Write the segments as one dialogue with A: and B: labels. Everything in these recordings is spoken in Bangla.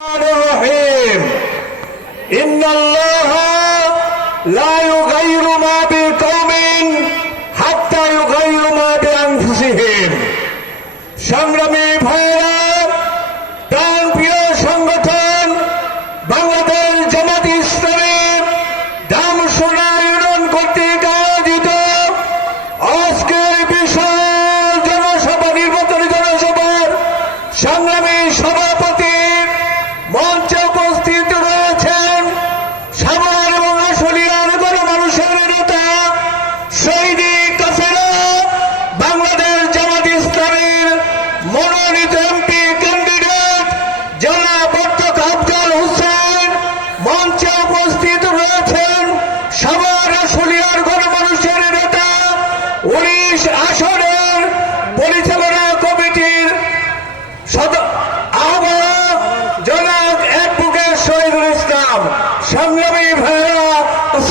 A: الرحيم إن الله لا يغير ما بقوم حتى يغير ما بأنفسهم সংগ্রামী ভাইয়েরা প্রাণ প্রিয় সংগঠন বাংলাদেশ জামাত ইসলামী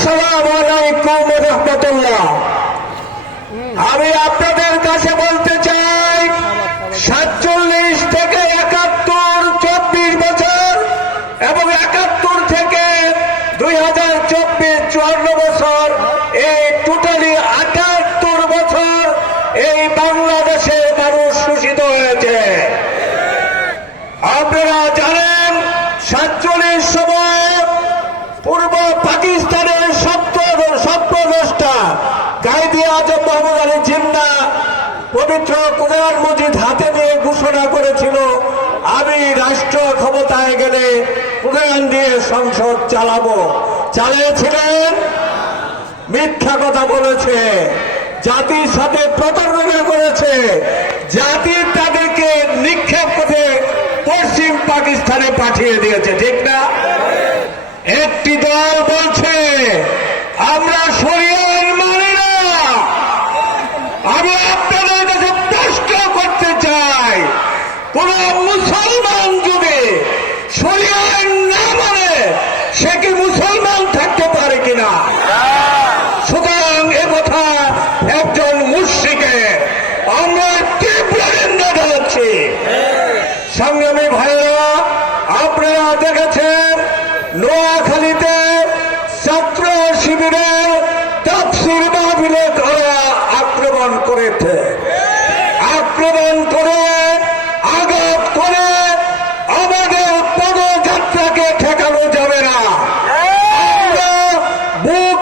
A: আসসালাম রহমতুল্লাহ। আমি আপনাদের কাছে বলতে চাই, সাতচল্লিশ থেকে একাত্তর, চব্বিশ বছর এবং একাত্তর থেকে দুই হাজার চব্বিশ, চুয়ান্ন বছর, এই টোটালি আটাত্তর বছর এই বাংলাদেশের মানুষ শোষিত হয়েছে। আপনারা জানেন, সাতচল্লিশ সময় পূর্ব পাকিস্তানের পবিত্র কোরআন মজিদ হাতে নিয়ে ঘোষণা করেছিল, আমি রাষ্ট্র ক্ষমতায় গেলে কোরআন দিয়ে সংসদ চালাবো। চালিয়েছিলেন? মিথ্যা কথা বলেছে। জাতির সাথে প্রতারণা করেছে। জাতি তাদেরকে নিক্ষেপ করে পশ্চিম পাকিস্তানে পাঠিয়ে দিয়েছে, ঠিক না? একটি দল বলছে, আমরা শরীর মানি না আমি আপনাদের কাছে প্রশ্ন করতে চাই কোন মুসলমান যদি শরীর না মানে সে কি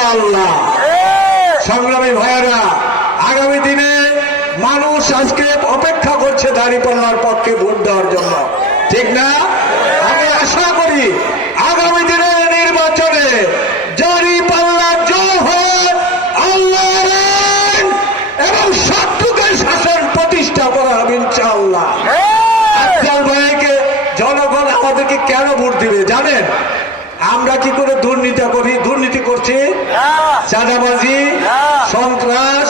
A: দিবে ইনশাআল্লাহ। সংগ্রামী ভাইয়েরা আগামী দিনে মানুষ আজকে অপেক্ষা করছে দাঁড়িপাল্লার পক্ষে ভোট দেওয়ার জন্য। ঠিক না? আমি আশা করি আগামী দিনের নির্বাচনে জারি পাল্লা জয় হয় আল্লাহ এবং শত্রুকের শাসন প্রতিষ্ঠা করা হবে ইনশাআল্লাহ। আফজাল ভাইকে জনগণ আমাদেরকে কেন ভোট দিবে জানেন? আমরা কি করে দুর্নীতি করি? দুর্নীতি করছি? চাঁদাবাজি সন্ত্রাস